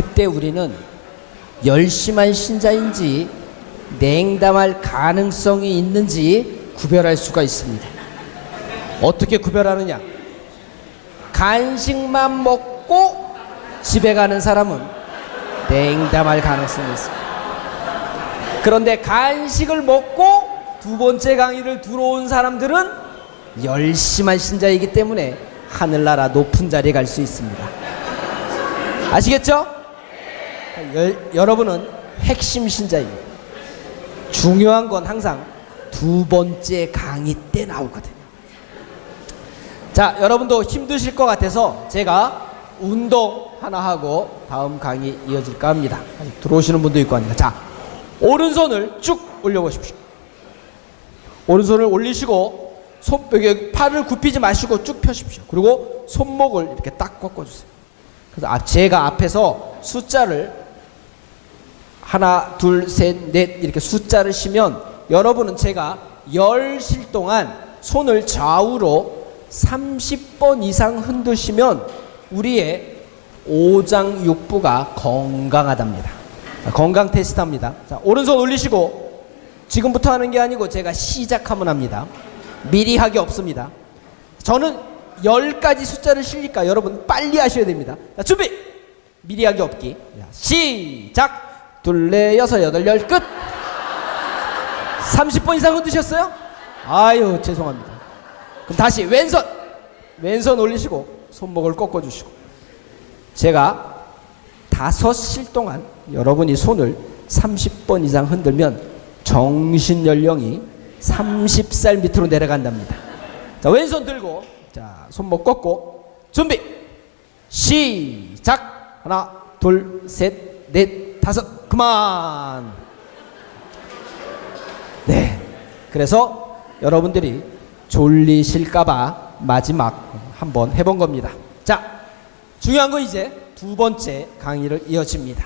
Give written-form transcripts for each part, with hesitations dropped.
그때 우리는 열심한 신자인지 냉담할 가능성이 있는지 구별할 수가 있습니다. 어떻게 구별하느냐? 간식만 먹고 집에 가는 사람은 냉담할 가능성이 있습니다. 그런데 간식을 먹고 두 번째 강의를 들어온 사람들은 열심한 신자이기 때문에 하늘나라 높은 자리에 갈 수 있습니다. 아시겠죠? 여러분은 핵심 신자입니다. 중요한 건 항상 두 번째 강의 때 나오거든요. 자, 여러분도 힘드실 것 같아서 제가 운동 하나 하고 다음 강의 이어질까 합니다. 아직 들어오시는 분도 있고 하니까. 자, 오른손을 쭉 올려보십시오. 오른손을 올리시고 손뼉에 팔을 굽히지 마시고 쭉 펴십시오. 그리고 손목을 이렇게 딱 꺾어주세요. 그래서 제가 앞에서 숫자를 하나, 둘, 셋, 넷 이렇게 숫자를 쉬면 여러분은 제가 10실 동안 손을 좌우로 30번 이상 흔드시면 우리의 오장육부가 건강하답니다. 건강 테스트합니다. 자, 오른손 올리시고 지금부터 하는 게 아니고 제가 시작하면 합니다. 미리 하기 없습니다. 저는 10가지 숫자를 쉬니까 여러분 빨리 하셔야 됩니다. 자, 준비! 미리 하기 없기. 자, 시작! 둘, 넷, 여섯, 여덟, 열, 끝! 30번 이상 흔드셨어요? 아유, 죄송합니다. 그럼 다시 왼손 올리시고 손목을 꺾어주시고 제가 5실 동안 여러분이 손을 30번 이상 흔들면 정신연령이 30살 밑으로 내려간답니다. 자, 왼손 들고 자, 손목 꺾고 준비 시작. 하나, 둘, 셋, 넷, 다섯. 그만. 네, 그래서 여러분들이 졸리실까봐 마지막 한번 해본 겁니다. 자, 중요한 건 이제 두 번째 강의를 이어집니다.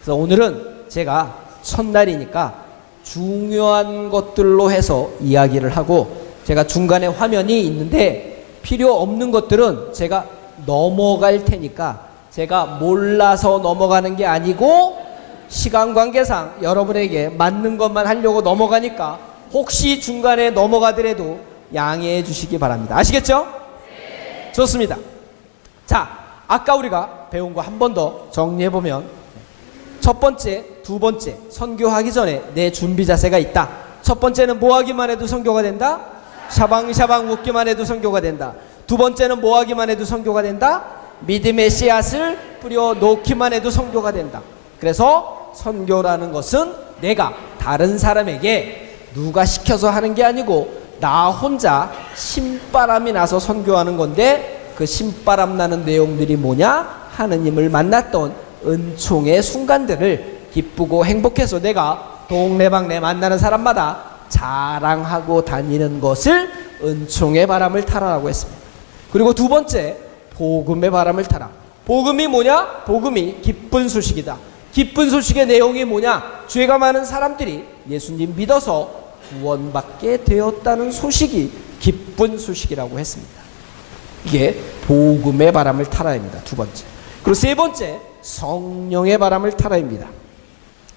그래서 오늘은 제가 첫날이니까 중요한 것들로 해서 이야기를 하고 제가 중간에 화면이 있는데 필요 없는 것들은 제가 넘어갈 테니까 제가 몰라서 넘어가는 게 아니고 시간 관계상 여러분에게 맞는 것만 하려고 넘어가니까 혹시 중간에 넘어가더라도 양해해 주시기 바랍니다. 아시겠죠? 네. 좋습니다. 자, 아까 우리가 배운 거 한 번 더 정리해보면 첫 번째, 두 번째 선교하기 전에 내 준비 자세가 있다. 첫 번째는 뭐 하기만 해도 선교가 된다? 샤방샤방 웃기만 해도 선교가 된다. 두 번째는 뭐 하기만 해도 선교가 된다? 믿음의 씨앗을 뿌려 놓기만 해도 선교가 된다. 그래서 선교라는 것은 내가 다른 사람에게 누가 시켜서 하는 게 아니고 나 혼자 신바람이 나서 선교하는 건데 그 신바람 나는 내용들이 뭐냐? 하느님을 만났던 은총의 순간들을 기쁘고 행복해서 내가 동네방네 만나는 사람마다 자랑하고 다니는 것을 은총의 바람을 타라라고 했습니다. 그리고 두 번째, 복음의 바람을 타라. 복음이 뭐냐? 복음이 기쁜 소식이다. 기쁜 소식의 내용이 뭐냐? 죄가 많은 사람들이 예수님 믿어서 구원받게 되었다는 소식이 기쁜 소식이라고 했습니다. 이게 복음의 바람을 타라입니다. 두 번째. 그리고 세 번째, 성령의 바람을 타라입니다.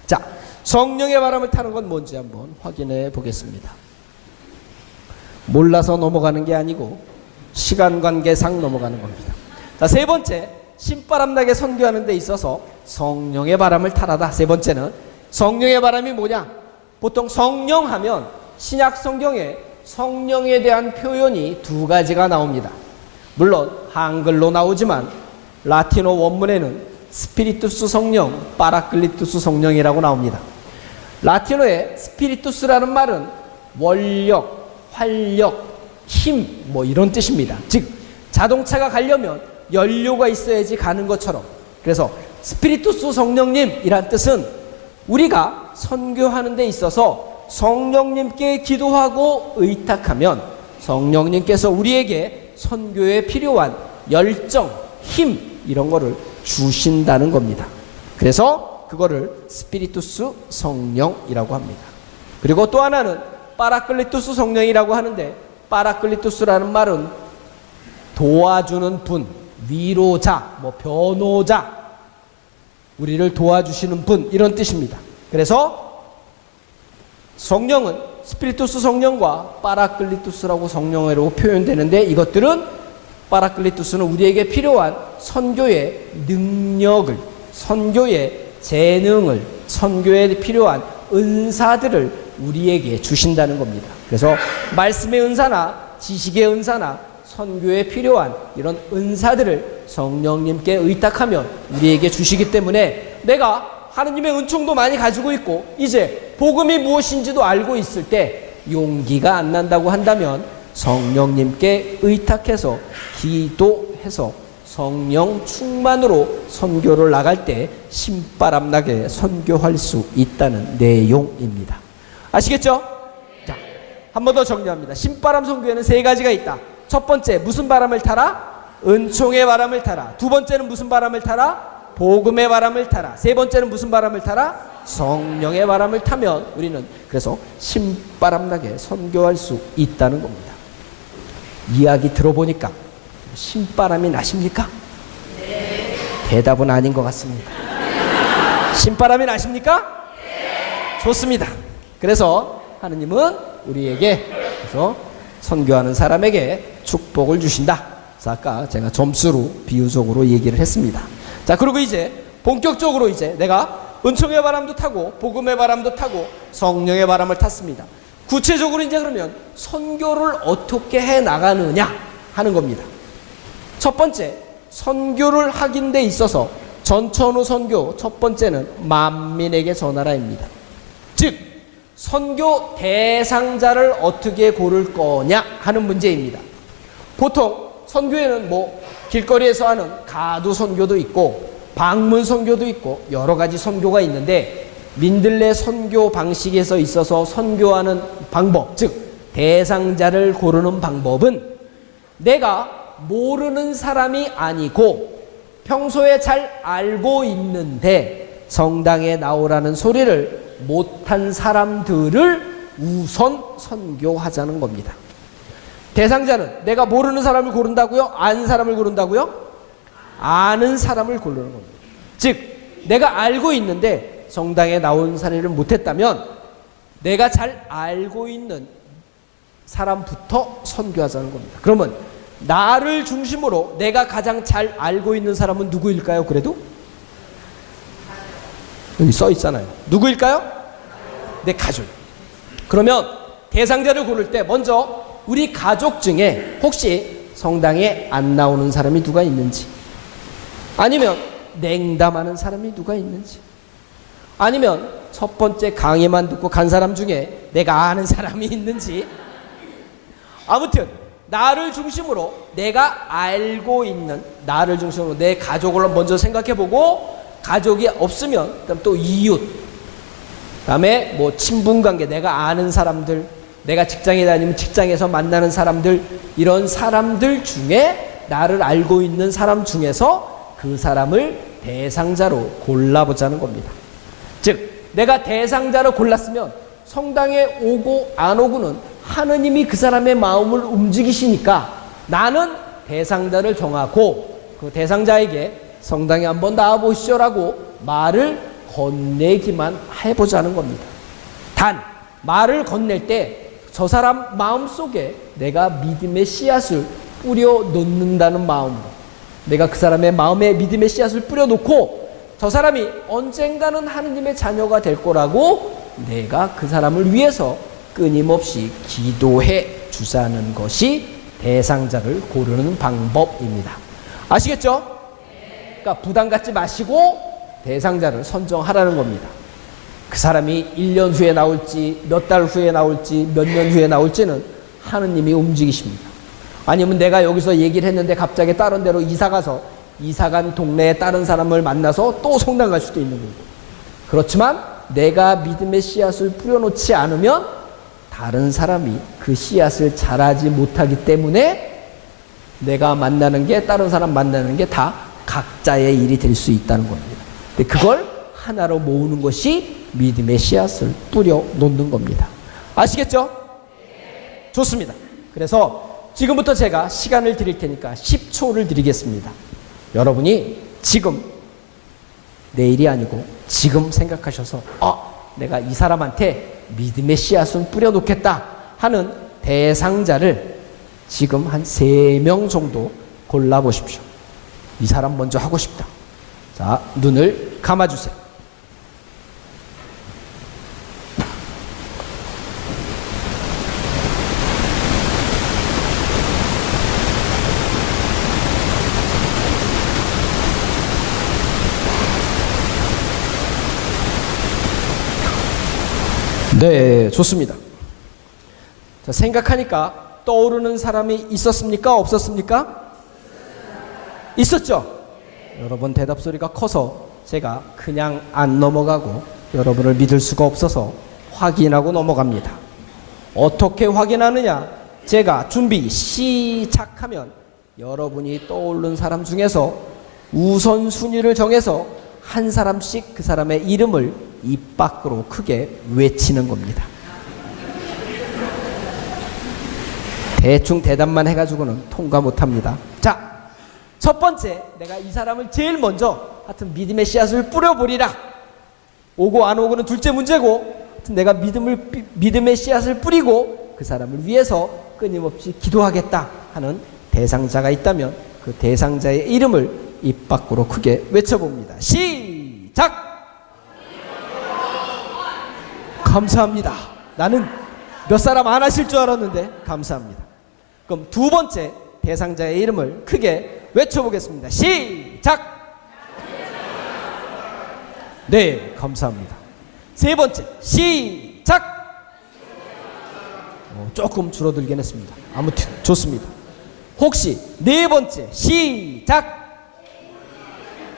자, 성령의 바람을 타는 건 뭔지 한번 확인해 보겠습니다. 몰라서 넘어가는 게 아니고 시간 관계상 넘어가는 겁니다. 자, 세 번째, 신바람나게 선교하는 데 있어서 성령의 바람을 타라다. 세 번째는 성령의 바람이 뭐냐? 보통 성령 하면 신약 성경에 성령에 대한 표현이 두 가지가 나옵니다. 물론 한글로 나오지만 라틴어 원문에는 스피리투스 성령, 파라클리투스 성령이라고 나옵니다. 라틴어에 스피리투스라는 말은 원력, 활력, 힘 뭐 이런 뜻입니다. 즉 자동차가 가려면 연료가 있어야지 가는 것처럼. 그래서 스피리투스 성령님이란 뜻은 우리가 선교하는 데 있어서 성령님께 기도하고 의탁하면 성령님께서 우리에게 선교에 필요한 열정, 힘 이런 거를 주신다는 겁니다. 그래서 그거를 스피리투스 성령이라고 합니다. 그리고 또 하나는 파라클리투스 성령이라고 하는데 파라클리투스라는 말은 도와주는 분, 위로자, 뭐 변호자 우리를 도와주시는 분, 이런 뜻입니다. 그래서 성령은 스피리투스 성령과 파라클리투스라고 성령어로 표현되는데, 이것들은 파라클리투스는 우리에게 필요한 선교의 능력을, 선교의 재능을, 선교에 필요한 은사들을 우리에게 주신다는 겁니다. 그래서 말씀의 은사나 지식의 은사나 선교에 필요한 이런 은사들을 성령님께 의탁하면 우리에게 주시기 때문에, 내가 하느님의 은총도 많이 가지고 있고 이제 복음이 무엇인지도 알고 있을 때 용기가 안 난다고 한다면 성령님께 의탁해서 기도해서 성령 충만으로 선교를 나갈 때 신바람나게 선교할 수 있다는 내용입니다. 아시겠죠? 자, 한 번 더 정리합니다. 신바람 선교에는 세 가지가 있다. 첫 번째, 무슨 바람을 타라? 은총의 바람을 타라. 두 번째는 무슨 바람을 타라? 복음의 바람을 타라. 세 번째는 무슨 바람을 타라? 성령의 바람을 타면 우리는 그래서 신바람나게 선교할 수 있다는 겁니다. 이야기 들어보니까 신바람이 나십니까? 네. 대답은 아닌 것 같습니다. 신바람이 나십니까? 네. 좋습니다. 그래서 하느님은 우리에게, 그래서 선교하는 사람에게 축복을 주신다. 그래서 아까 제가 점수로 비유적으로 얘기를 했습니다. 자, 그리고 이제 본격적으로 이제 내가 은총의 바람도 타고 복음의 바람도 타고 성령의 바람을 탔습니다. 구체적으로 이제 그러면 선교를 어떻게 해 나가느냐 하는 겁니다. 첫 번째, 선교를 하긴 데 있어서 전천후 선교 첫 번째는 만민에게 전하라입니다. 즉 선교 대상자를 어떻게 고를 거냐 하는 문제입니다. 보통 선교에는 뭐 길거리에서 하는 가두 선교도 있고 방문 선교도 있고 여러 가지 선교가 있는데, 민들레 선교 방식에서 있어서 선교하는 방법, 즉 대상자를 고르는 방법은 내가 모르는 사람이 아니고 평소에 잘 알고 있는데 성당에 나오라는 소리를 못한 사람들을 우선 선교하자는 겁니다. 대상자는 내가 모르는 사람을 고른다고요? 아는 사람을 고른다고요? 아는 사람을 고르는 겁니다. 즉 내가 알고 있는데 성당에 나온 사례를 못했다면 내가 잘 알고 있는 사람부터 선교하자는 겁니다. 그러면 나를 중심으로 내가 가장 잘 알고 있는 사람은 누구일까요? 그래도 여기 써 있잖아요. 누구일까요? 내 가족. 그러면 대상자를 고를 때 먼저 우리 가족 중에 혹시 성당에 안 나오는 사람이 누가 있는지, 아니면 냉담하는 사람이 누가 있는지, 아니면 첫 번째 강의만 듣고 간 사람 중에 내가 아는 사람이 있는지, 아무튼 나를 중심으로 내가 알고 있는, 나를 중심으로 내 가족을 먼저 생각해보고, 가족이 없으면 그다음 또 이웃, 그다음에 뭐 친분관계, 내가 아는 사람들, 내가 직장에 다니면 직장에서 만나는 사람들, 이런 사람들 중에 나를 알고 있는 사람 중에서 그 사람을 대상자로 골라보자는 겁니다. 즉 내가 대상자로 골랐으면 성당에 오고 안 오고는 하느님이 그 사람의 마음을 움직이시니까 나는 대상자를 정하고 그 대상자에게 성당에 한번 나와보시죠라고 말을 건네기만 해보자는 겁니다. 단 말을 건넬 때 저 사람 마음속에 내가 믿음의 씨앗을 뿌려 놓는다는 마음으로, 내가 그 사람의 마음에 믿음의 씨앗을 뿌려놓고 저 사람이 언젠가는 하느님의 자녀가 될 거라고 내가 그 사람을 위해서 끊임없이 기도해 주자는 것이 대상자를 고르는 방법입니다. 아시겠죠? 그러니까 부담 갖지 마시고 대상자를 선정하라는 겁니다. 그 사람이 1년 후에 나올지 몇 달 후에 나올지 몇 년 후에 나올지는 하느님이 움직이십니다. 아니면 내가 여기서 얘기를 했는데 갑자기 다른 데로 이사가서 이사간 동네에 다른 사람을 만나서 또 성당 갈 수도 있는 거고, 그렇지만 내가 믿음의 씨앗을 뿌려놓지 않으면 다른 사람이 그 씨앗을 자라지 못하기 때문에 내가 만나는 게, 다른 사람 만나는 게 다 각자의 일이 될 수 있다는 겁니다. 근데 그걸 하나로 모으는 것이 믿음의 씨앗을 뿌려 놓는 겁니다. 아시겠죠? 좋습니다. 그래서 지금부터 제가 시간을 드릴 테니까 10초를 드리겠습니다. 여러분이 지금 내일이 아니고 지금 생각하셔서 내가 이 사람한테 믿음의 씨앗은 뿌려놓겠다 하는 대상자를 지금 한 3명 정도 골라보십시오. 이 사람 먼저 하고 싶다. 자, 눈을 감아주세요. 네, 좋습니다. 자, 생각하니까 떠오르는 사람이 있었습니까? 없었습니까? 있었죠? 여러분 대답 소리가 커서 제가 그냥 안 넘어가고 여러분을 믿을 수가 없어서 확인하고 넘어갑니다. 어떻게 확인하느냐? 제가 준비 시작하면 여러분이 떠오르는 사람 중에서 우선순위를 정해서 한 사람씩 그 사람의 이름을 입 밖으로 크게 외치는 겁니다. 대충 대답만 해가지고는 통과 못합니다. 자, 첫 번째, 내가 이 사람을 제일 먼저 하여튼 믿음의 씨앗을 뿌려보리라. 오고 안 오고는 둘째 문제고, 하여튼 내가 믿음의 씨앗을 뿌리고 그 사람을 위해서 끊임없이 기도하겠다 하는 대상자가 있다면 그 대상자의 이름을 입 밖으로 크게 외쳐봅니다. 시작! 감사합니다. 나는 몇 사람 안 하실 줄 알았는데 감사합니다. 그럼 두 번째 대상자의 이름을 크게 외쳐보겠습니다. 시작! 네, 감사합니다. 세 번째, 시작! 조금 줄어들긴 했습니다. 아무튼 좋습니다. 혹시 네 번째, 시작!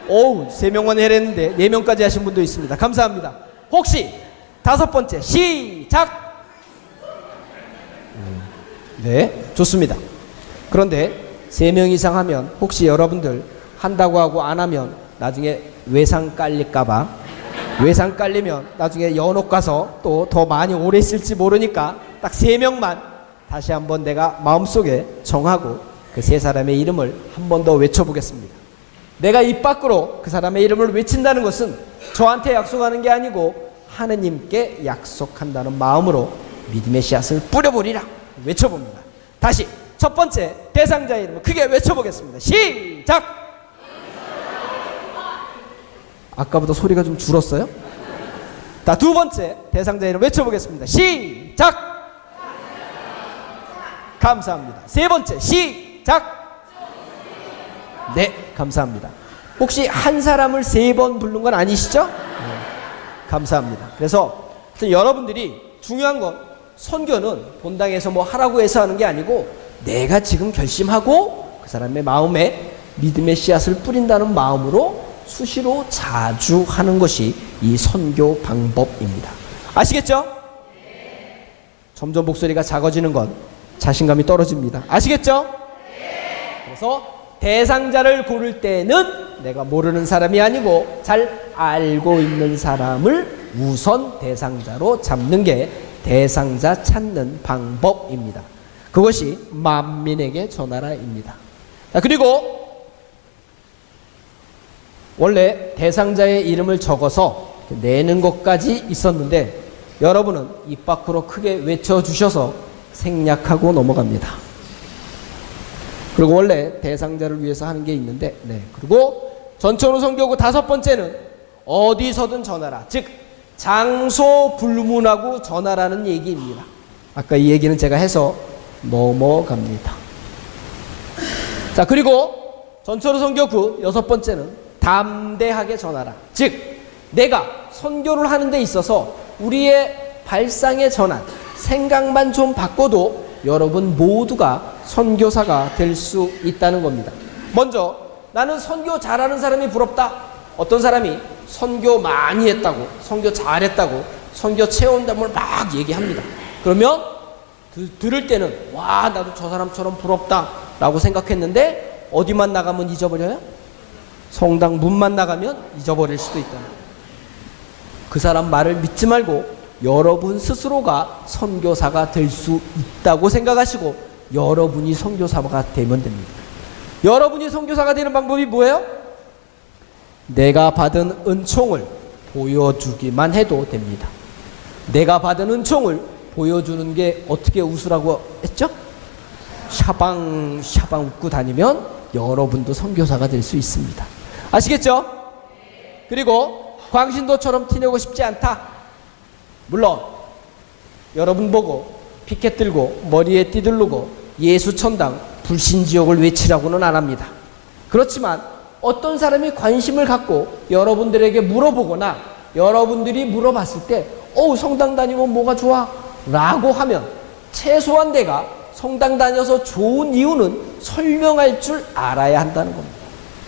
3명만 해랬는데 4명까지 하신 분도 있습니다. 감사합니다. 혹시 다섯 번째, 시작! 네, 좋습니다. 그런데 3명 이상 하면 혹시 여러분들 한다고 하고 안 하면 나중에 외상 깔릴까봐, 외상 깔리면 나중에 연옥 가서 또 더 많이 오래 있을지 모르니까 딱 3명만 다시 한번 내가 마음속에 정하고 그 3사람의 이름을 한 번 더 외쳐보겠습니다. 내가 입 밖으로 그 사람의 이름을 외친다는 것은 저한테 약속하는 게 아니고 하느님께 약속한다는 마음으로 믿음의 씨앗을 뿌려보리라 외쳐봅니다. 다시 첫 번째 대상자의 이름을 크게 외쳐보겠습니다. 시작! 아까보다 소리가 좀 줄었어요? 자, 두 번째 대상자의 이름 외쳐보겠습니다. 시작! 감사합니다. 세 번째 시작! 네, 감사합니다. 혹시 한 사람을 3번 부른 건 아니시죠? 네, 감사합니다. 그래서 여러분들이 중요한 건 선교는 본당에서 뭐 하라고 해서 하는 게 아니고 내가 지금 결심하고 그 사람의 마음에 믿음의 씨앗을 뿌린다는 마음으로 수시로 자주 하는 것이 이 선교 방법입니다. 아시겠죠? 점점 목소리가 작아지는 건 자신감이 떨어집니다. 아시겠죠? 그래서 대상자를 고를 때는 내가 모르는 사람이 아니고 잘 알고 있는 사람을 우선 대상자로 잡는 게 대상자 찾는 방법입니다. 그것이 만민에게 전하라입니다. 자, 그리고 원래 대상자의 이름을 적어서 내는 것까지 있었는데 여러분은 입 밖으로 크게 외쳐주셔서 생략하고 넘어갑니다. 그리고 원래 대상자를 위해서 하는 게 있는데, 그리고 전천후 선교구 5번째는 어디서든 전하라. 즉 장소 불문하고 전하라는 얘기입니다. 아까 이 얘기는 제가 해서 넘어갑니다. 자, 그리고 전천후 선교구 6번째는 담대하게 전하라. 즉 내가 선교를 하는 데 있어서 우리의 발상에 전한 생각만 좀 바꿔도 여러분 모두가 선교사가 될 수 있다는 겁니다. 먼저 나는 선교 잘하는 사람이 부럽다. 어떤 사람이 선교 많이 했다고, 선교 잘했다고, 선교 체험담을 막 얘기합니다. 그러면 들을 때는 와, 나도 저 사람처럼 부럽다 라고 생각했는데 어디만 나가면 잊어버려요? 성당 문만 나가면 잊어버릴 수도 있다. 그 사람 말을 믿지 말고 여러분 스스로가 선교사가 될 수 있다고 생각하시고 여러분이 선교사가 되면 됩니다. 여러분이 선교사가 되는 방법이 뭐예요? 내가 받은 은총을 보여주기만 해도 됩니다. 내가 받은 은총을 보여주는 게 어떻게 웃으라고 했죠? 샤방샤방 웃고 다니면 여러분도 선교사가 될 수 있습니다. 아시겠죠? 그리고 광신도처럼 티내고 싶지 않다. 물론 여러분 보고 피켓 들고 머리에 띠들르고 예수천당 불신지옥을 외치라고는 안 합니다. 그렇지만 어떤 사람이 관심을 갖고 여러분들에게 물어보거나 여러분들이 물어봤을 때 성당 다니면 뭐가 좋아? 라고 하면 최소한 내가 성당 다녀서 좋은 이유는 설명할 줄 알아야 한다는 겁니다.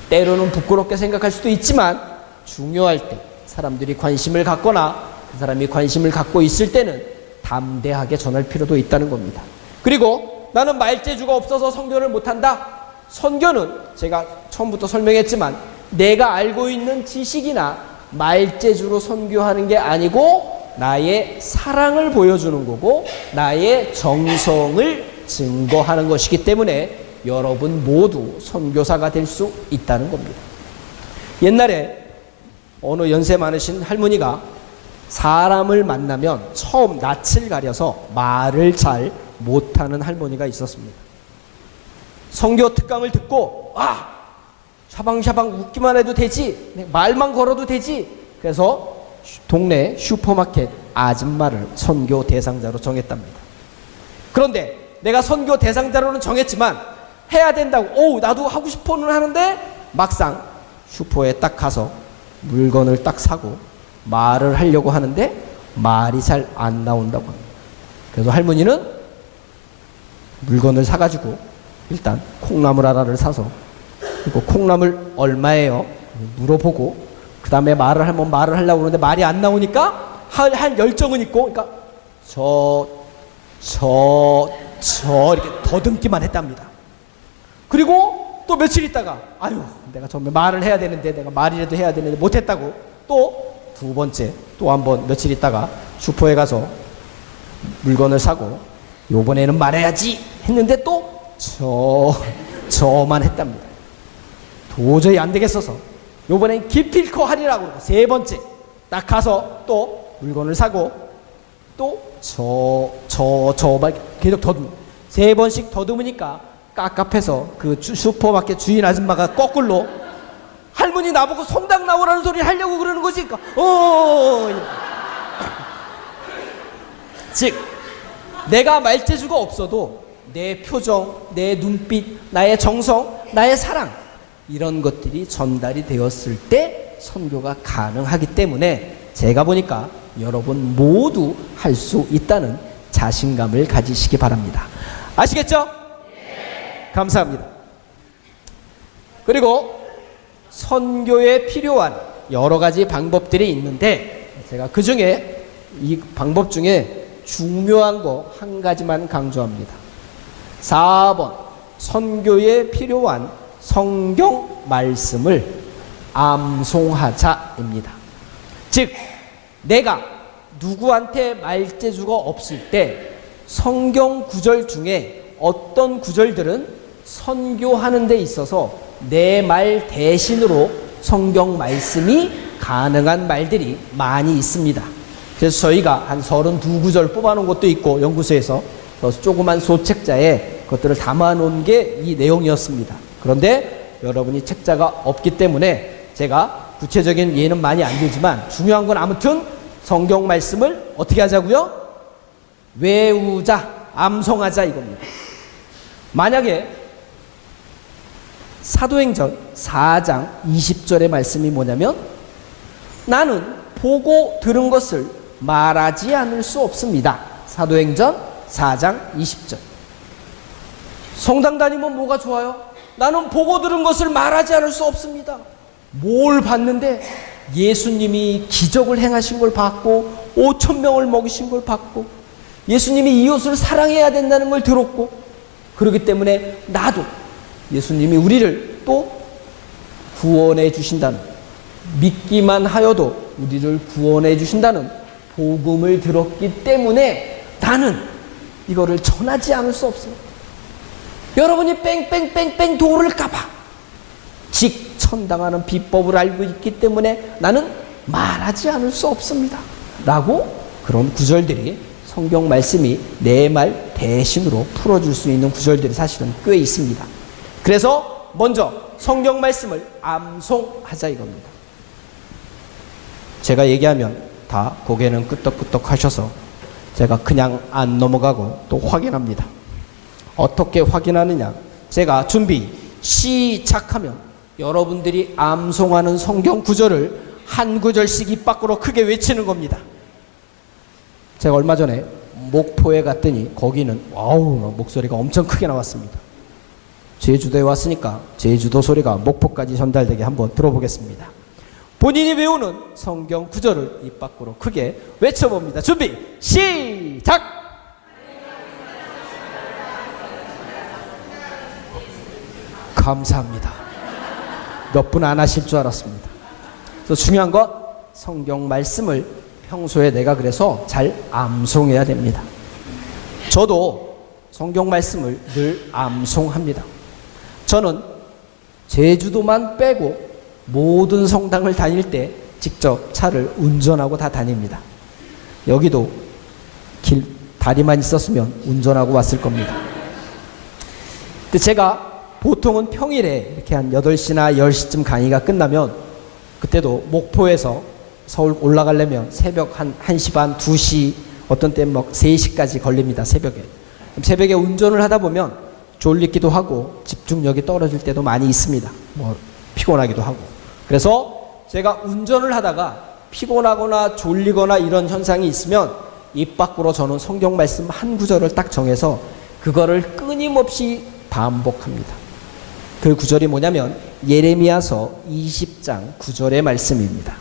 때로는 부끄럽게 생각할 수도 있지만 중요할 때 사람들이 관심을 갖거나 그 사람이 관심을 갖고 있을 때는 담대하게 전할 필요도 있다는 겁니다. 그리고 나는 말재주가 없어서 선교를 못한다. 선교는 제가 처음부터 설명했지만 내가 알고 있는 지식이나 말재주로 선교하는 게 아니고 나의 사랑을 보여주는 거고 나의 정성을 증거하는 것이기 때문에 여러분 모두 선교사가 될 수 있다는 겁니다. 옛날에 어느 연세 많으신 할머니가 사람을 만나면 처음 낯을 가려서 말을 잘 못하는 할머니가 있었습니다. 선교 특강을 듣고 샤방샤방 웃기만 해도 되지, 말만 걸어도 되지. 그래서 동네 슈퍼마켓 아줌마를 선교 대상자로 정했답니다. 그런데 내가 선교 대상자로는 정했지만 해야 된다고 나도 하고 싶어는 하는데 막상 슈퍼에 딱 가서 물건을 딱 사고 말을 하려고 하는데 말이 잘 안 나온다고 합니다. 그래서 할머니는 물건을 사가지고 일단 콩나물 하나를 사서 그리고 콩나물 얼마예요? 물어보고 그 다음에 말을 하면 말을 하려고 그러는데 말이 안 나오니까 할 열정은 있고 그러니까 이렇게 더듬기만 했답니다. 그리고 또 며칠 있다가 내가 정말 말을 해야 되는데 내가 말이라도 해야 되는데 못했다고 또 두 번째 또 한 번 며칠 있다가 슈퍼에 가서 물건을 사고 요번에는 말해야지 했는데 또 저만 했답니다. 도저히 안 되겠어서 요번엔 기필코 하리라고 세 번째 딱 가서 또 물건을 사고 또 말 계속 더듬 세 번씩 더듬으니까 깝깝해서 그 슈퍼마켓 주인 아줌마가 거꾸로 할머니 나보고 성당 나오라는 소리 하려고 그러는 거지. 즉 내가 말재주가 없어도 내 표정, 내 눈빛, 나의 정성, 나의 사랑 이런 것들이 전달이 되었을 때 선교가 가능하기 때문에 제가 보니까 여러분 모두 할 수 있다는 자신감을 가지시기 바랍니다. 아시겠죠? 네. 감사합니다. 그리고 선교에 필요한 여러 가지 방법들이 있는데 제가 그 중에 이 방법 중에 중요한 거 한 가지만 강조합니다. 4번 선교에 필요한 성경 말씀을 암송하자입니다. 즉 내가 누구한테 말재주가 없을 때 성경 구절 중에 어떤 구절들은 선교하는 데 있어서 내 말 대신으로 성경 말씀이 가능한 말들이 많이 있습니다. 그래서 저희가 한 32구절 뽑아놓은 것도 있고 연구소에서 조그만 소책자에 그것들을 담아놓은 게 이 내용이었습니다. 그런데 여러분이 책자가 없기 때문에 제가 구체적인 예는 많이 안 들지만 중요한 건 아무튼 성경 말씀을 어떻게 하자고요? 외우자, 암송하자 이겁니다. 만약에 사도행전 4장 20절의 말씀이 뭐냐면 나는 보고 들은 것을 말하지 않을 수 없습니다. 사도행전 4장 20절. 성당 다니면 뭐가 좋아요? 나는 보고 들은 것을 말하지 않을 수 없습니다. 뭘 봤는데 예수님이 기적을 행하신 걸 봤고 5,000명을 먹이신 걸 봤고 예수님이 이웃을 사랑해야 된다는 걸 들었고 그렇기 때문에 나도 예수님이 우리를 또 구원해 주신다는 믿기만 하여도 우리를 구원해 주신다는 복음을 들었기 때문에 나는 이거를 전하지 않을 수 없어요. 여러분이 뺑뺑뺑뺑 돌을 까봐 직천당하는 비법을 알고 있기 때문에 나는 말하지 않을 수 없습니다 라고 그런 구절들이 성경 말씀이 내 말 대신으로 풀어줄 수 있는 구절들이 사실은 꽤 있습니다. 그래서 먼저 성경 말씀을 암송하자 이겁니다. 제가 얘기하면 다 고개는 끄덕끄덕 하셔서 제가 그냥 안 넘어가고 또 확인합니다. 어떻게 확인하느냐? 제가 준비 시작하면 여러분들이 암송하는 성경 구절을 한 구절씩 입 밖으로 크게 외치는 겁니다. 제가 얼마 전에 목포에 갔더니 거기는 와우 목소리가 엄청 크게 나왔습니다. 제주도에 왔으니까 제주도 소리가 목포까지 전달되게 한번 들어보겠습니다. 본인이 외우는 성경 구절을 입 밖으로 크게 외쳐봅니다. 준비 시작! 감사합니다. 몇 분 안 하실 줄 알았습니다. 그래서 중요한 건 성경 말씀을 평소에 내가 그래서 잘 암송해야 됩니다. 저도 성경 말씀을 늘 암송합니다. 저는 제주도만 빼고 모든 성당을 다닐 때 직접 차를 운전하고 다 다닙니다. 여기도 다리만 있었으면 운전하고 왔을 겁니다. 근데 제가 보통은 평일에 이렇게 한 8시나 10시쯤 강의가 끝나면 그때도 목포에서 서울 올라가려면 새벽 한 1시 반, 2시 어떤 때는 막 3시까지 걸립니다. 새벽에. 새벽에 운전을 하다 보면 졸리기도 하고 집중력이 떨어질 때도 많이 있습니다. 뭐 피곤하기도 하고. 그래서 제가 운전을 하다가 피곤하거나 졸리거나 이런 현상이 있으면 입 밖으로 저는 성경 말씀 한 구절을 딱 정해서 그거를 끊임없이 반복합니다. 그 구절이 뭐냐면 예레미야서 20장 9절의 말씀입니다.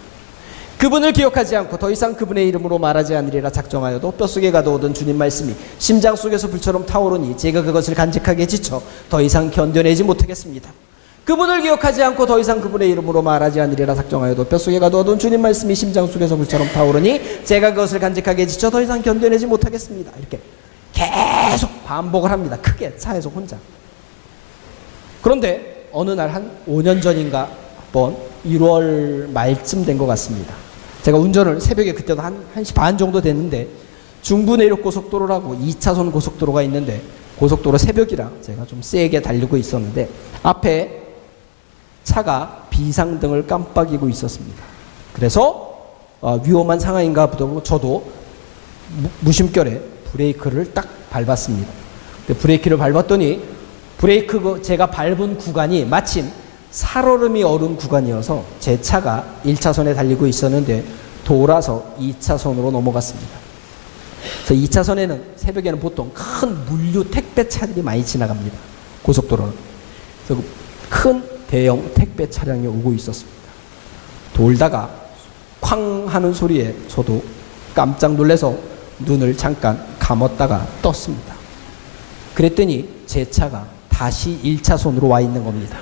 그분을 기억하지 않고 더 이상 그분의 이름으로 말하지 않으리라 작정하여도 뼛속에 가둬오던 주님 말씀이 심장 속에서 불처럼 타오르니 제가 그것을 간직하게 지쳐 더 이상 견뎌내지 못하겠습니다. 그분을 기억하지 않고 더 이상 그분의 이름으로 말하지 않으리라 작정하여도 뼛속에 가둬오던 주님 말씀이 심장 속에서 불처럼 타오르니 제가 그것을 간직하게 지쳐 더 이상 견뎌내지 못하겠습니다. 이렇게 계속 반복을 합니다. 크게 차에서 혼자. 그런데 어느 날 한 5년 전인가 한번 1월 말쯤 된 것 같습니다. 제가 운전을 새벽에 그때도 한 1시 반 정도 됐는데 중부내륙고속도로라고 2차선 고속도로가 있는데 고속도로 새벽이라 제가 좀 세게 달리고 있었는데 앞에 차가 비상등을 깜빡이고 있었습니다. 그래서 위험한 상황인가 보다 저도 무심결에 브레이크를 딱 밟았습니다. 브레이크를 밟았더니 제가 밟은 구간이 마침 살얼음이 얼은 구간이어서 제 차가 1차선에 달리고 있었는데 돌아서 2차선으로 넘어갔습니다. 그래서 2차선에는 새벽에는 보통 큰 물류 택배 차들이 많이 지나갑니다. 고속도로는. 그래서 큰 대형 택배 차량이 오고 있었습니다. 돌다가 쾅 하는 소리에 저도 깜짝 놀라서 눈을 잠깐 감았다가 떴습니다. 그랬더니 제 차가 다시 1차선으로 와 있는 겁니다.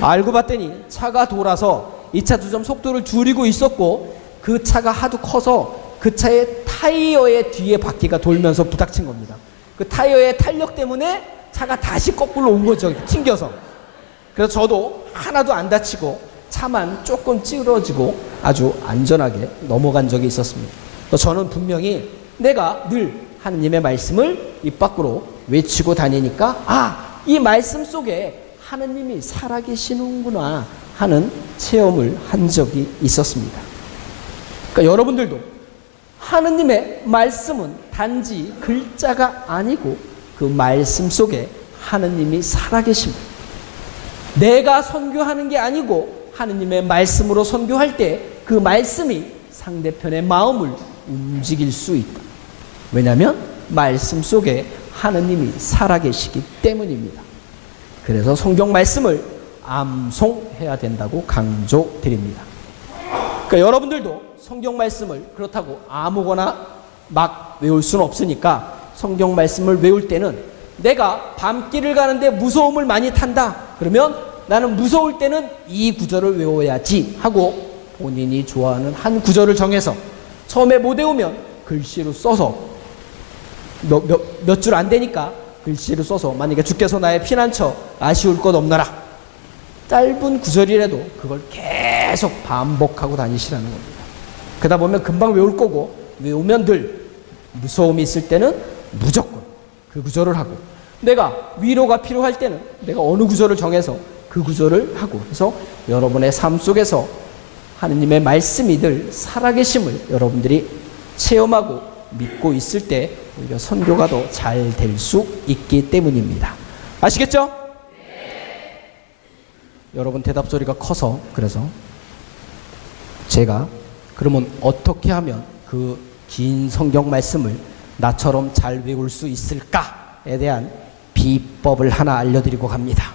알고 봤더니 차가 돌아서 2차 주점 속도를 줄이고 있었고 그 차가 하도 커서 그 차의 타이어의 뒤에 바퀴가 돌면서 부닥친 겁니다. 그 타이어의 탄력 때문에 차가 다시 거꾸로 온 거죠. 튕겨서. 그래서 저도 하나도 안 다치고 차만 조금 찌그러지고 아주 안전하게 넘어간 적이 있었습니다. 저는 분명히 내가 늘 하느님의 말씀을 입 밖으로 외치고 다니니까 이 말씀 속에 하느님이 살아계시는구나 하는 체험을 한 적이 있었습니다. 그러니까 여러분들도 하느님의 말씀은 단지 글자가 아니고 그 말씀 속에 하느님이 살아계십니다. 내가 선교하는 게 아니고 하느님의 말씀으로 선교할 때 그 말씀이 상대편의 마음을 움직일 수 있다. 왜냐하면 말씀 속에 하느님이 살아계시기 때문입니다. 그래서 성경 말씀을 암송해야 된다고 강조드립니다. 그러니까 여러분들도 성경 말씀을 그렇다고 아무거나 막 외울 수는 없으니까 성경 말씀을 외울 때는 내가 밤길을 가는데 무서움을 많이 탄다. 그러면 나는 무서울 때는 이 구절을 외워야지 하고 본인이 좋아하는 한 구절을 정해서 처음에 못 외우면 글씨로 써서 몇 줄 안 되니까 글씨를 써서 만약에 주께서 나의 피난처 아쉬울 것 없너라 짧은 구절이라도 그걸 계속 반복하고 다니시라는 겁니다. 그러다 보면 금방 외울 거고, 외우면 늘 무서움이 있을 때는 무조건 그 구절을 하고, 내가 위로가 필요할 때는 내가 어느 구절을 정해서 그 구절을 하고, 그래서 여러분의 삶 속에서 하느님의 말씀이 늘 살아계심을 여러분들이 체험하고 믿고 있을 때 오히려 선교가 더 잘 될 수 있기 때문입니다. 아시겠죠? 네. 여러분 대답 소리가 커서, 그래서 제가 그러면 어떻게 하면 그 긴 성경 말씀을 나처럼 잘 외울 수 있을까에 대한 비법을 하나 알려드리고 갑니다.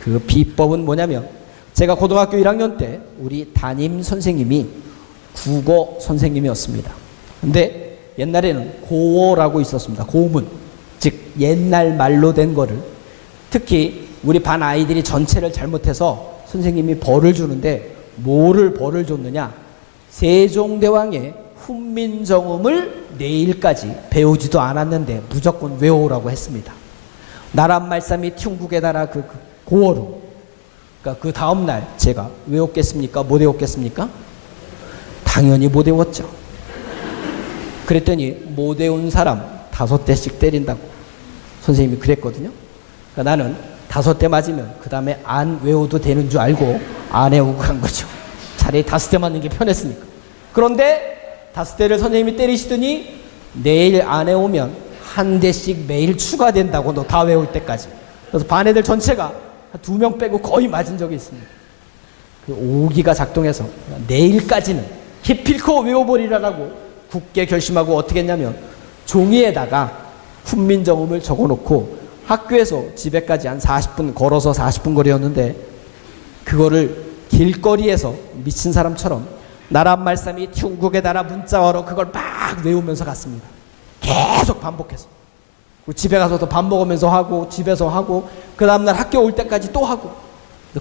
그 비법은 뭐냐면, 제가 고등학교 1학년 때 우리 담임 선생님이 국어 선생님이었습니다. 근데 옛날에는 고어라고 있었습니다. 고문, 즉 옛날 말로 된 거를, 특히 우리 반 아이들이 전체를 잘못해서 선생님이 벌을 주는데, 뭐를 벌을 줬느냐, 세종대왕의 훈민정음을 내일까지 배우지도 않았는데 무조건 외우라고 했습니다. 나란 말씀이 퉁국에 달아 그 고어로. 그러니까 그 다음날 제가 외웠겠습니까? 못 외웠겠습니까? 당연히 못 외웠죠. 그랬더니 못 외운 사람 5대씩 때린다고 선생님이 그랬거든요. 그러니까 나는 5대 맞으면 그 다음에 안 외워도 되는 줄 알고 안 외우고 간 거죠. 차라리 5대 맞는 게 편했으니까. 그런데 5대를 선생님이 때리시더니 내일 안 외우면 1대씩 매일 추가된다고, 너 다 외울 때까지. 그래서 반 애들 전체가 2명 빼고 거의 맞은 적이 있습니다. 그 오기가 작동해서 내일까지는 기필코 외워버리라고 굳게 결심하고 어떻게 했냐면, 종이에다가 훈민정음을 적어놓고 학교에서 집에까지 한 40분 걸어서 40분 거리였는데, 그거를 길거리에서 미친 사람처럼 나란 말씀이 퉁국에 달아 문자어로 그걸 막 외우면서 갔습니다. 계속 반복해서. 집에 가서도 밥 먹으면서 하고, 집에서 하고, 그 다음날 학교 올 때까지 또 하고.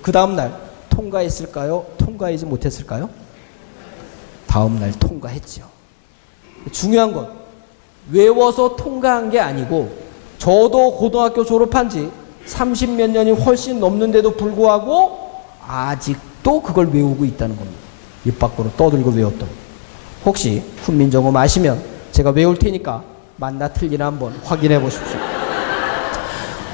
그 다음날 통과했을까요? 통과하지 못했을까요? 다음날 통과했죠. 중요한 건 외워서 통과한 게 아니고, 저도 고등학교 졸업한 지 30몇 년이 훨씬 넘는데도 불구하고 아직도 그걸 외우고 있다는 겁니다. 입 밖으로 떠들고 외웠던. 혹시 훈민정음 아시면 제가 외울 테니까 맞나 틀리나 한번 확인해 보십시오.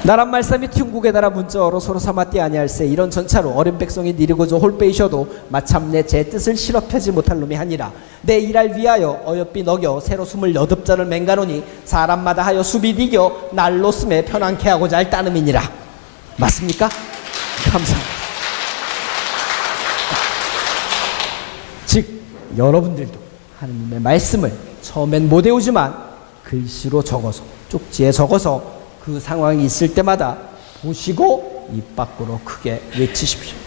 나란 말씀이 퉁국에 달아 문자어로 서로 삼았디 아니할세, 이런 전차로 어린 백성이 니르고저 홀빼이셔도 마참내 제 뜻을 실업하지 못할 놈이 하니라. 내 일할 위하여 어여삐 너겨 새로 28자를 맹가노니 사람마다 하여 수비 디겨 날로 쓰매 편안케 하고자 할 따름이니라. 맞습니까? 감사합니다. 즉 여러분들도 하느님의 말씀을 처음엔 못 외우지만 글씨로 적어서, 쪽지에 적어서 그 상황이 있을 때마다 보시고 입 밖으로 크게 외치십시오.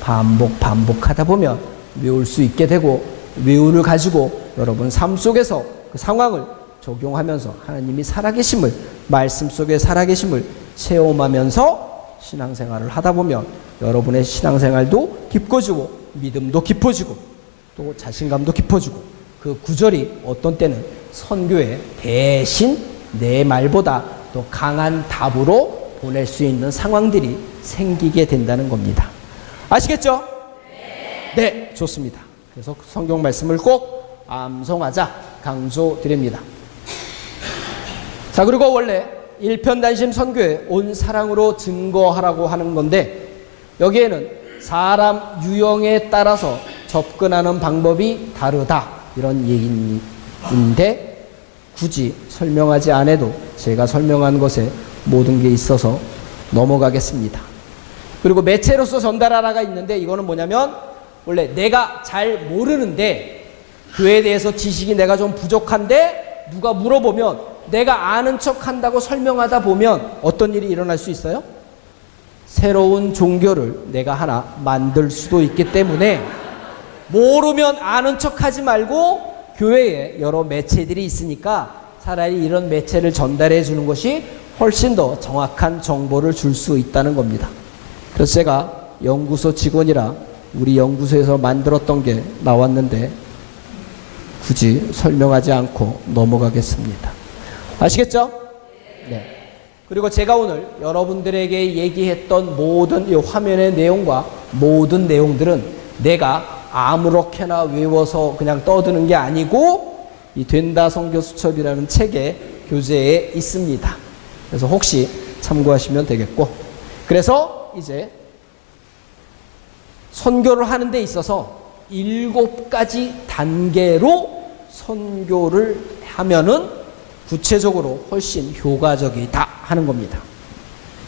반복하다 보면 외울 수 있게 되고, 외우를 가지고 여러분 삶 속에서 그 상황을 적용하면서 하나님이 살아계심을, 말씀 속에 살아계심을 체험하면서 신앙생활을 하다 보면 여러분의 신앙생활도 깊어지고 믿음도 깊어지고 또 자신감도 깊어지고, 그 구절이 어떤 때는 선교에 대신 내 말보다 더 강한 답으로 보낼 수 있는 상황들이 생기게 된다는 겁니다. 아시겠죠? 네, 좋습니다. 그래서 성경 말씀을 꼭 암송하자 강조드립니다. 자, 그리고 원래 일편단심 선교에 온 사랑으로 증거하라고 하는 건데, 여기에는 사람 유형에 따라서 접근하는 방법이 다르다, 이런 얘기인데 굳이 설명하지 않아도 제가 설명한 것에 모든 게 있어서 넘어가겠습니다. 그리고 매체로서 전달하라가 있는데, 이거는 뭐냐면, 원래 내가 잘 모르는데 교회에 대해서 지식이 내가 좀 부족한데 누가 물어보면 내가 아는 척 한다고 설명하다 보면 어떤 일이 일어날 수 있어요? 새로운 종교를 내가 하나 만들 수도 있기 때문에, 모르면 아는 척 하지 말고 교회에 여러 매체들이 있으니까 차라리 이런 매체를 전달해 주는 것이 훨씬 더 정확한 정보를 줄 수 있다는 겁니다. 그래서 제가 연구소 직원이라 우리 연구소에서 만들었던 게 나왔는데 굳이 설명하지 않고 넘어가겠습니다. 아시겠죠? 네. 그리고 제가 오늘 여러분들에게 얘기했던 모든 이 화면의 내용과 모든 내용들은 내가 아무렇게나 외워서 그냥 떠드는 게 아니고 이 된다 선교 수첩이라는 책의 교재에 있습니다. 그래서 혹시 참고하시면 되겠고, 그래서 이제 선교를 하는 데 있어서 7가지 단계로 선교를 하면은 구체적으로 훨씬 효과적이다 하는 겁니다.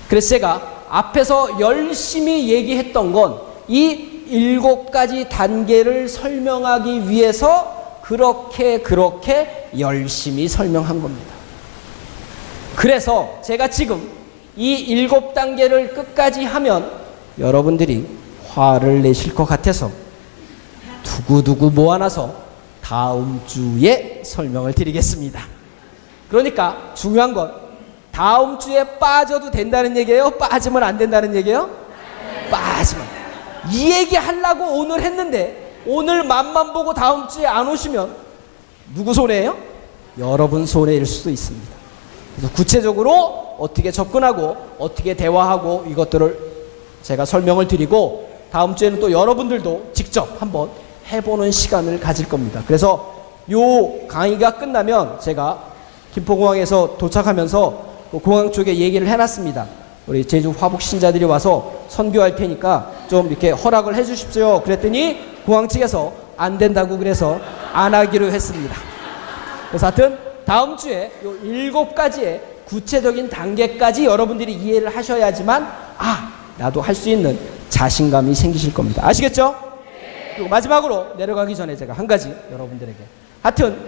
그래서 제가 앞에서 열심히 얘기했던 건 이 7가지 단계를 설명하기 위해서 그렇게 열심히 설명한 겁니다. 그래서 제가 지금 이 7단계를 끝까지 하면 여러분들이 화를 내실 것 같아서 두고두고 모아놔서 다음 주에 설명을 드리겠습니다. 그러니까 중요한 건 다음 주에 빠져도 된다는 얘기예요? 빠지면 안 된다는 얘기예요? 빠지면. 이 얘기 하려고 오늘 했는데 오늘 맛만 보고 다음 주에 안 오시면 누구 손해예요? 여러분 손해일 수도 있습니다. 그래서 구체적으로 어떻게 접근하고 어떻게 대화하고 이것들을 제가 설명을 드리고 다음 주에는 또 여러분들도 직접 한번 해보는 시간을 가질 겁니다. 그래서 요 강의가 끝나면 제가 김포공항에서 도착하면서 공항 쪽에 얘기를 해놨습니다. 우리 제주 화북 신자들이 와서 선교할 테니까 좀 이렇게 허락을 해 주십시오. 그랬더니 공항 측에서 안 된다고 그래서 안 하기로 했습니다. 그래서 하여튼 다음 주에 요 7가지의 구체적인 단계까지 여러분들이 이해를 하셔야지만 나도 할 수 있는 자신감이 생기실 겁니다. 아시겠죠? 그리고 마지막으로 내려가기 전에 제가 한 가지 여러분들에게 하여튼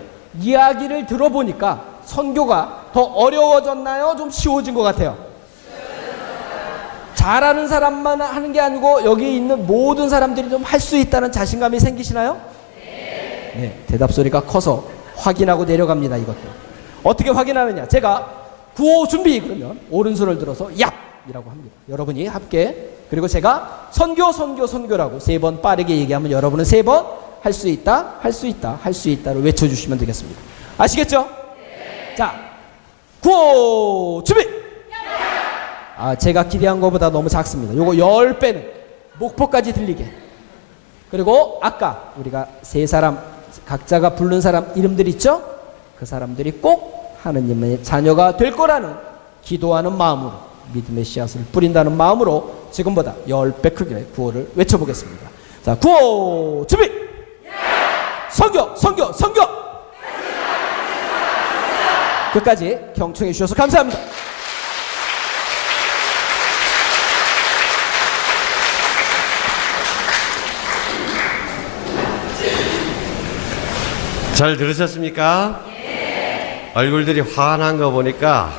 이야기를 들어보니까 선교가 더 어려워졌나요? 좀 쉬워진 것 같아요? 잘하는 사람만 하는 게 아니고 여기 있는 모든 사람들이 좀 할 수 있다는 자신감이 생기시나요? 네, 대답 소리가 커서 확인하고 내려갑니다. 이것도 어떻게 확인하느냐, 제가 구호 준비 그러면 오른손을 들어서 얍! 이라고 합니다. 여러분이 함께, 그리고 제가 선교라고 3번 빠르게 얘기하면 여러분은 3번 할 수 있다, 할 수 있다, 할 수 있다를 외쳐주시면 되겠습니다. 아시겠죠? 자, 구호 준비! 제가 기대한 것보다 너무 작습니다. 요거 10배는 목포까지 들리게. 그리고 아까 우리가 3사람 각자가 부른 사람 이름들 있죠? 그 사람들이 꼭 하느님의 자녀가 될 거라는 기도하는 마음으로 믿음의 씨앗을 뿌린다는 마음으로 지금보다 10배 크게 구호를 외쳐보겠습니다. 자, 구호 준비! 선교! 끝까지 경청해 주셔서 감사합니다. 잘 들으셨습니까? 네. 얼굴들이 환한 거 보니까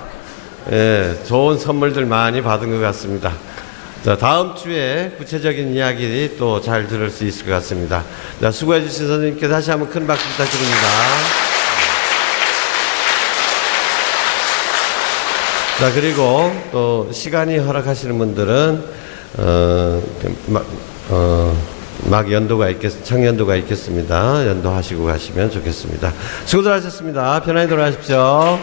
좋은 선물들 많이 받은 것 같습니다. 자, 다음 주에 구체적인 이야기 또 잘 들을 수 있을 것 같습니다. 자, 수고해 주신 선생님께 다시 한번 큰 박수 부탁드립니다. 자, 그리고 또 시간이 허락하시는 분들은 막 청연도가 있겠습니다. 연도하시고 가시면 좋겠습니다. 수고들 하셨습니다. 편안히 돌아가십시오.